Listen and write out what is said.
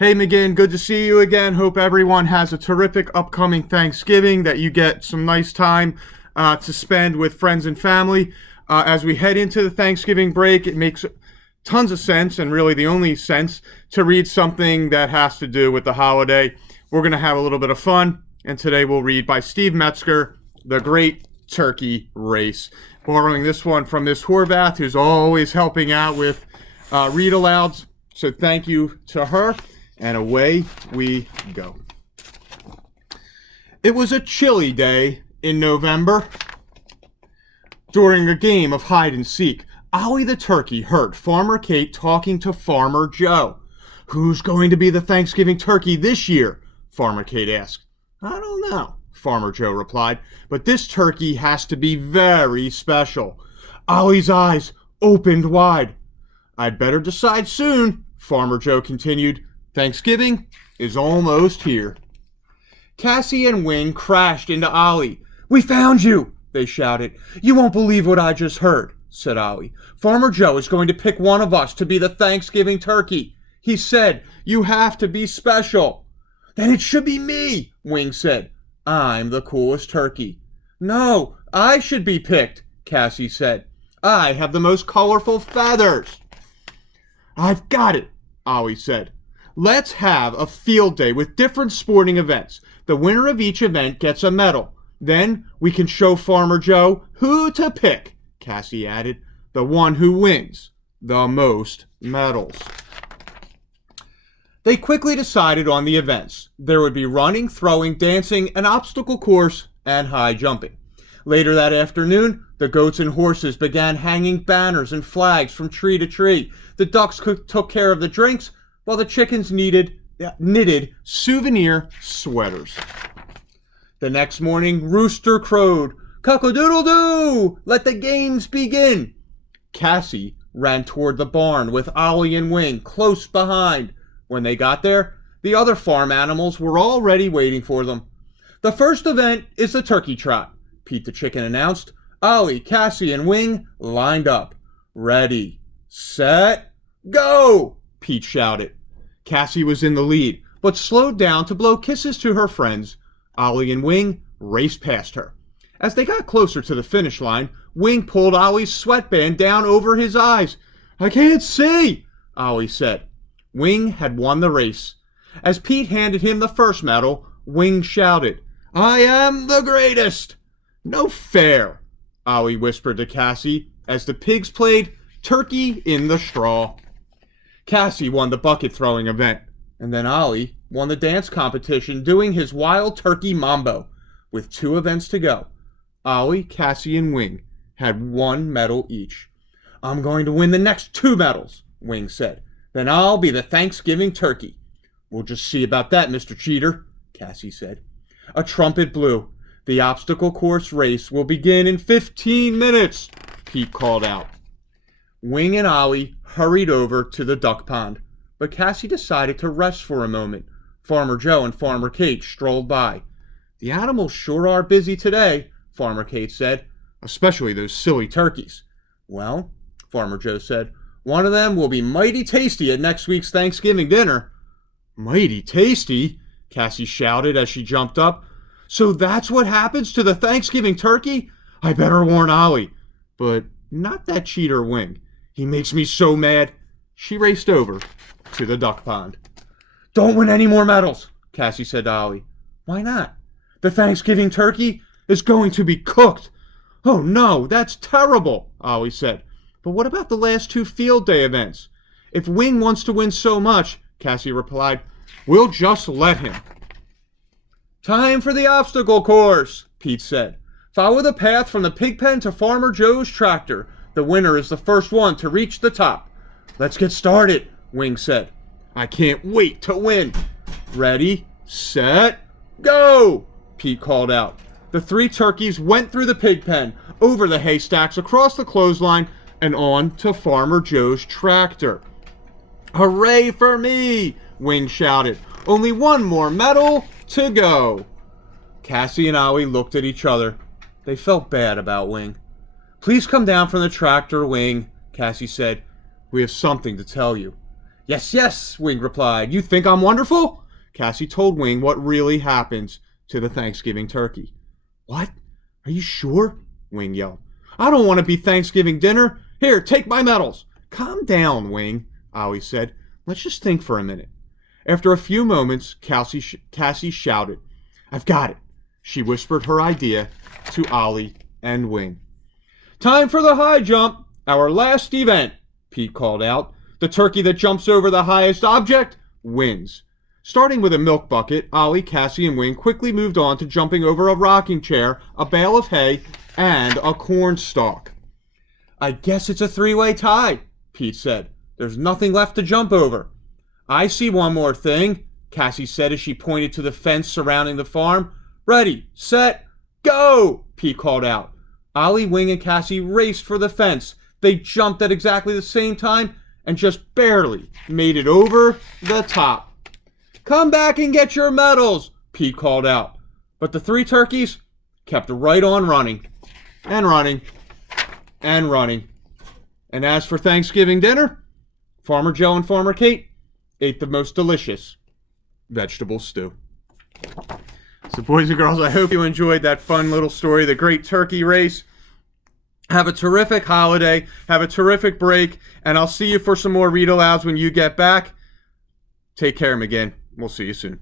Hey McGinn, good to see you again. Hope everyone has a terrific upcoming Thanksgiving, that you get some nice time to spend with friends and family. As we head into the Thanksgiving break, it makes tons of sense, and really the only sense, to read something that has to do with the holiday. We're going to have a little bit of fun, and today we'll read by Steve Metzger, The Great Turkey Race. Borrowing this one from Miss Horvath, who's always helping out with read-alouds. So thank you to her. And away we go. It was a chilly day in November. During a game of hide and seek, Ollie the turkey heard Farmer Kate talking to Farmer Joe. "Who's going to be the Thanksgiving turkey this year?" Farmer Kate asked. "I don't know," Farmer Joe replied, "but this turkey has to be very special." Ollie's eyes opened wide. "I'd better decide soon," Farmer Joe continued. "Thanksgiving is almost here." Cassie and Wing crashed into Ollie. "We found you!" they shouted. "You won't believe what I just heard," said Ollie. "Farmer Joe is going to pick one of us to be the Thanksgiving turkey. He said you have to be special." "Then it should be me," Wing said. "I'm the coolest turkey." "No, I should be picked," Cassie said. "I have the most colorful feathers." "I've got it," Ollie said. "Let's have a field day with different sporting events. The winner of each event gets a medal. Then we can show Farmer Joe who to pick," Cassie added. "The one who wins the most medals." They quickly decided on the events. There would be running, throwing, dancing, an obstacle course, and high jumping. Later that afternoon, the goats and horses began hanging banners and flags from tree to tree. The ducks took care of the drinks, while the chickens knitted souvenir sweaters. The next morning, Rooster crowed, "Cock-a-doodle-doo! Let the games begin!" Cassie ran toward the barn with Ollie and Wing close behind. When they got there, the other farm animals were already waiting for them. "The first event is the turkey trot," Pete the chicken announced. Ollie, Cassie, and Wing lined up. "Ready, set, go!" Pete shouted. Cassie was in the lead, but slowed down to blow kisses to her friends. Ollie and Wing raced past her. As they got closer to the finish line, Wing pulled Ollie's sweatband down over his eyes. "I can't see," Ollie said. Wing had won the race. As Pete handed him the first medal, Wing shouted, "I am the greatest!" "No fair," Ollie whispered to Cassie as the pigs played Turkey in the Straw. Cassie won the bucket throwing event, and then Ollie won the dance competition doing his wild turkey mambo. With 2 events to go, Ollie, Cassie, and Wing had 1 medal each. "I'm going to win the next 2 medals," Wing said. "Then I'll be the Thanksgiving turkey." "We'll just see about that, Mr. Cheater," Cassie said. A trumpet blew. "The obstacle course race will begin in 15 minutes, Pete called out. Wing and Ollie hurried over to the duck pond, but Cassie decided to rest for a moment. Farmer Joe and Farmer Kate strolled by. "The animals sure are busy today," Farmer Kate said, "especially those silly turkeys." "Well," Farmer Joe said, "one of them will be mighty tasty at next week's Thanksgiving dinner." "Mighty tasty?" Cassie shouted as she jumped up. "So that's what happens to the Thanksgiving turkey? I better warn Ollie. But not that cheater Wing. He makes me so mad." She raced over to the duck pond. "Don't win any more medals," Cassie said to Ollie. "Why not?" "The Thanksgiving turkey is going to be cooked." "Oh no, that's terrible," Ollie said. "But what about the last 2 field day events?" "If Wing wants to win so much," Cassie replied, "we'll just let him." "Time for the obstacle course," Pete said. "Follow the path from the pig pen to Farmer Joe's tractor. The winner is the first one to reach the top." "Let's get started," Wing said. "I can't wait to win." "Ready, set, go!" Pete called out. The 3 turkeys went through the pig pen, over the haystacks, across the clothesline, and on to Farmer Joe's tractor. "Hooray for me!" Wing shouted. "Only 1 more medal to go." Cassie and Ollie looked at each other. They felt bad about Wing. "Please come down from the tractor, Wing," Cassie said. "We have something to tell you." Yes, yes, Wing replied. You think I'm wonderful? Cassie told Wing what really happens to the Thanksgiving turkey. What? Are you sure? Wing yelled. I don't want to be Thanksgiving dinner. Here, take my medals. Calm down, Wing, Ollie said. Let's just think for a minute. After a few moments, Cassie shouted, I've got it. She whispered her idea to Ollie and Wing. Time for the high jump, our last event, Pete called out. The turkey that jumps over the highest object wins. Starting with a milk bucket, Ollie, Cassie, and Wing quickly moved on to jumping over a rocking chair, a bale of hay, and a corn stalk. I guess it's a three-way tie, Pete said. There's nothing left to jump over. I see one more thing, Cassie said as she pointed to the fence surrounding the farm. Ready, set, go, Pete called out. Ollie, Wing, and Cassie raced for the fence. They jumped at exactly the same time and just barely made it over the top. Come back and get your medals, Pete called out. But the three turkeys kept right on running and running and running. And as for Thanksgiving dinner, Farmer Joe and Farmer Kate ate the most delicious vegetable stew. So boys and girls, I hope you enjoyed that fun little story, the Great Turkey Race. Have a terrific holiday, have a terrific break, and I'll see you for some more read-alouds when you get back. Take care, McGinn. We'll see you soon.